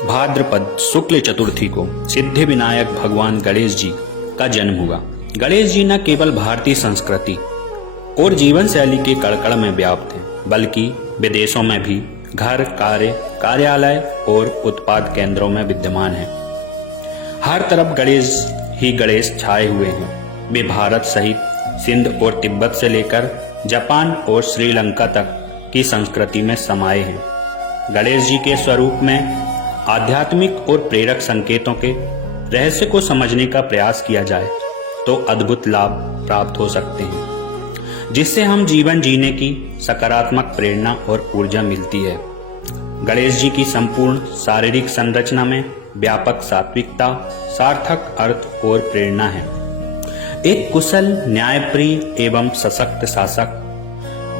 भाद्रपद शुक्ल चतुर्थी को सिद्धि विनायक भगवान गणेश जी का जन्म हुआ। गणेश जी न केवल भारतीय संस्कृति और जीवन शैली के कड़कड़ में व्याप्त हैं, बल्कि विदेशों में भी घर, कार्यालय और उत्पाद केंद्रों में विद्यमान हैं। हर तरफ गणेश ही गणेश छाए हुए हैं। वे भारत सहित सिंध और तिब्बत से लेकर जापान और श्रीलंका तक की संस्कृति में समाये हैं। गणेश जी के स्वरूप में आध्यात्मिक और प्रेरक संकेतों के रहस्य को समझने का प्रयास किया जाए तो अद्भुत लाभ प्राप्त हो सकते हैं, जिससे हम जीवन जीने की सकारात्मक प्रेरणा और ऊर्जा मिलती है। गणेश जी की संपूर्ण शारीरिक संरचना में व्यापक सात्विकता, सार्थक अर्थ और प्रेरणा है। एक कुशल, न्यायप्रिय एवं सशक्त शासक,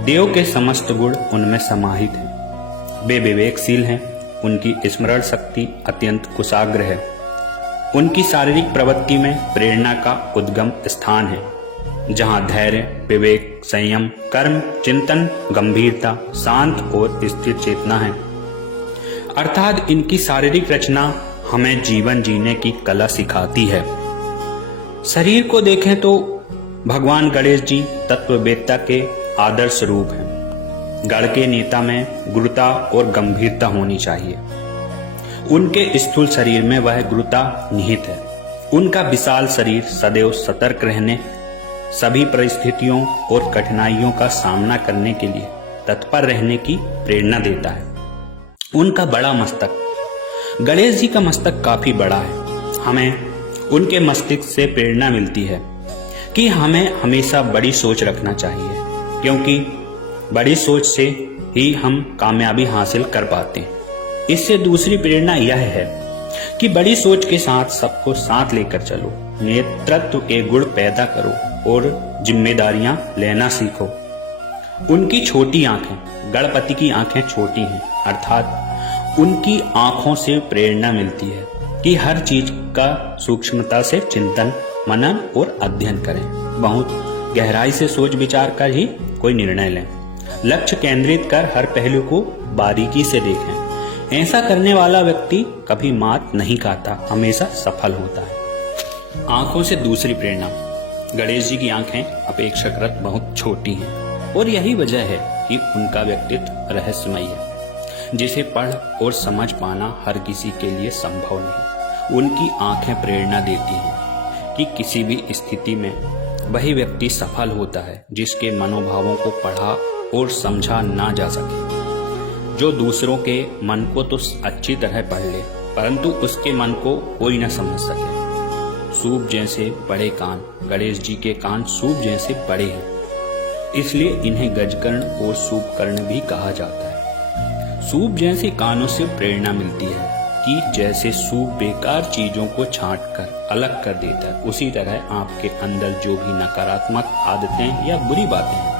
देव के समस्त गुण उनमें समाहित हैं। वे विवेकशील हैं, उनकी स्मरण शक्ति अत्यंत कुशाग्र है। उनकी शारीरिक प्रवृत्ति में प्रेरणा का उद्गम स्थान है, जहां धैर्य, विवेक, संयम, कर्म, चिंतन, गंभीरता, शांत और स्थिर चेतना है। अर्थात इनकी शारीरिक रचना हमें जीवन जीने की कला सिखाती है। शरीर को देखें तो भगवान गणेश जी तत्ववेत्ता के आदर्श रूप हैं। गण के नेता में गुरुता और गंभीरता होनी चाहिए। उनके स्थूल शरीर में वह गुरुता निहित है। उनका विशाल शरीर सदैव सतर्क रहने, सभी परिस्थितियों और कठिनाइयों का सामना करने के लिए तत्पर रहने की प्रेरणा देता है। उनका बड़ा मस्तक, गणेश जी का मस्तक काफी बड़ा है। हमें उनके मस्तिष्क से प्रेरणा मिलती है कि हमें हमेशा बड़ी सोच रखना चाहिए, क्योंकि बड़ी सोच से ही हम कामयाबी हासिल कर पाते हैं। इससे दूसरी प्रेरणा यह है कि बड़ी सोच के साथ सबको साथ लेकर चलो, नेतृत्व के गुण पैदा करो और जिम्मेदारियां लेना सीखो। उनकी छोटी आंखें, गणपति की आंखें छोटी हैं, अर्थात उनकी आंखों से प्रेरणा मिलती है कि हर चीज का सूक्ष्मता से चिंतन, मनन और अध्ययन करें। बहुत गहराई से सोच विचार कर ही कोई निर्णय लें। लक्ष्य केंद्रित कर हर पहलू को बारीकी से देखें। ऐसा करने वाला व्यक्ति कभी मात नहीं खाता, हमेशा सफल होता है। आंखों से दूसरी प्रेरणा, गणेश जी की आंखें अपेक्षाकृत बहुत छोटी हैं और यही वजह है कि उनका व्यक्तित्व रहस्यमय है, जिसे पढ़ और समझ पाना हर किसी के लिए संभव नहीं। उनकी आंखें प्रेरणा देती हैं कि किसी भी स्थिति में वही व्यक्ति सफल होता है जिसके मनोभावों को पढ़ा और समझा ना जा सके। जो दूसरों के मन को तो अच्छी तरह पढ़ ले, परंतु उसके मन को कोई न समझ सके। सूप जैसे बड़े कान, गणेश जी के कान सूप जैसे बड़े हैं, इसलिए इन्हें गजकर्ण और सूपकर्ण भी कहा जाता है। सूप जैसे कानों से प्रेरणा मिलती है कि जैसे सूप बेकार चीजों को छांटकर अलग कर देता है, उसी तरह आपके अंदर जो भी नकारात्मक आदतें या बुरी बातें हैं,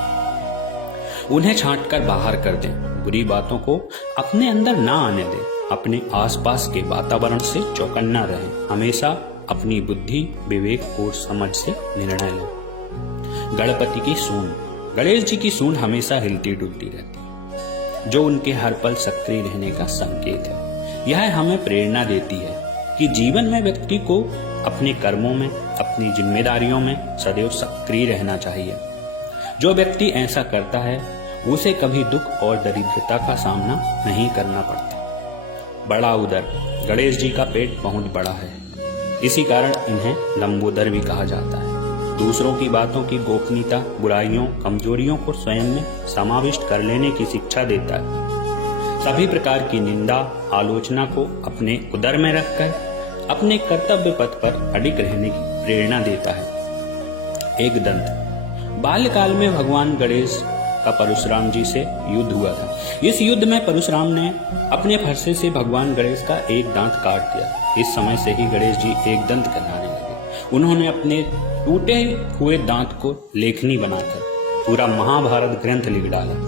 उन्हें छांटकर बाहर कर दें। बुरी बातों को अपने अंदर ना आने दें। अपने आसपास के वातावरण से चौकन्ना रहें। हमेशा अपनी बुद्धि, विवेक और समझ से निर्णय लें। गणपति की सूंड, गणेश जी की सूंड हमेशा हिलती डुलती रहती है, जो उनके हर पल सक्रिय रहने का संकेत है। यह हमें प्रेरणा देती है कि जीवन में व्यक्ति को अपने कर्मों में, अपनी जिम्मेदारियों में सदैव सक्रिय रहना चाहिए। जो व्यक्ति ऐसा करता है उसे कभी दुख और दरिद्रता का सामना नहीं करना पड़ता। बड़ा उदर, गणेश जी का पेट बहुत बड़ा है, इसी कारण इन्हें लंबोदर भी कहा जाता है। दूसरों की बातों की गोपनीयता बुराइयों, कमजोरियों को स्वयं में समाविष्ट कर लेने की शिक्षा देता है। सभी प्रकार की निंदा, आलोचना को अपने उदर में रखकर अपने कर्तव्य पथ पर अडिग रहने की प्रेरणा देता है। एक दंत, बाल्यकाल में भगवान गणेश का परशुराम जी से युद्ध हुआ था। इस युद्ध में परशुराम ने अपने फरसे से भगवान गणेश का एक दांत काट दिया। इस समय से ही गणेश जी एक दंत कहलाने लगे। उन्होंने अपने टूटे हुए दांत को लेखनी बनाकर पूरा महाभारत ग्रंथ लिख डाला।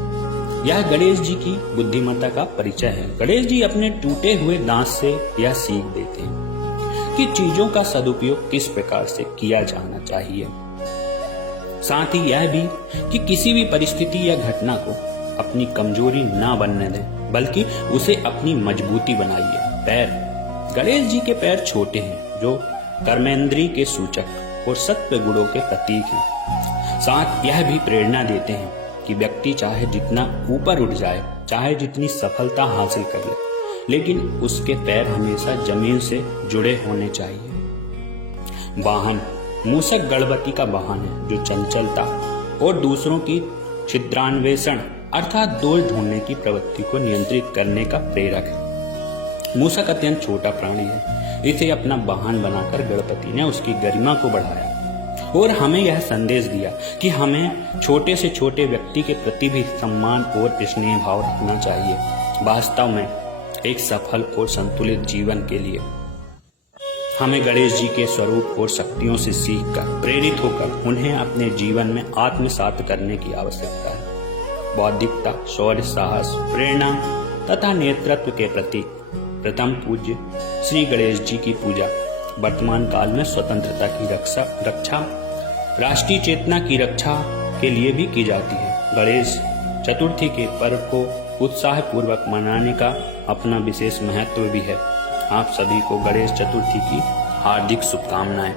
यह गणेश जी की बुद्धिमत्ता का परिचय है। गणेश जी अपने टूटे हुए दांत से यह सीख देते हैं कि चीजों का सदुपयोग किस प्रकार से किया जाना चाहिए। साथ ही यह भी कि किसी भी परिस्थिति या घटना को अपनी कमजोरी ना बनने दें, बल्कि उसे अपनी मजबूती बनाइए। पैर। गणेश जी के पैर छोटे हैं, जो कर्मेंद्री के सूचक और सत्व गुणों के प्रतीक हैं। साथ यह भी प्रेरणा देते हैं कि व्यक्ति चाहे जितना ऊपर उठ जाए, चाहे जितनी सफलता हासिल कर ले, लेकिन उसके पैर हमेशा जमीन से जुड़े होने चाहिए। वाहन। मूषक गणपति का वाहन है, जो चंचलता और दूसरों की छिद्रान्वेषण अर्थात दोष ढूंढने की प्रवृत्ति को नियंत्रित करने का प्रेरक है। मूषक अत्यंत छोटा प्राणी है। इसे अपना वाहन बनाकर गणपति ने उसकी गरिमा को बढ़ाया और हमें यह संदेश दिया कि हमें छोटे से छोटे व्यक्ति के प्रति भी सम्मान और स्नेह भाव रखना चाहिए। वास्तव में एक सफल और संतुलित जीवन के लिए हमें गणेश जी के स्वरूप और शक्तियों से सीखकर, प्रेरित होकर उन्हें अपने जीवन में आत्मसात करने की आवश्यकता है। बौद्धिकता, शौर्य, साहस, प्रेरणा तथा नेतृत्व के प्रतीक प्रथम पूज्य श्री गणेश जी की पूजा वर्तमान काल में स्वतंत्रता की रक्षा, राष्ट्रीय चेतना की रक्षा के लिए भी की जाती है। गणेश चतुर्थी के पर्व को उत्साह पूर्वक मनाने का अपना विशेष महत्व भी है। आप सभी को गणेश चतुर्थी की हार्दिक शुभकामनाएं।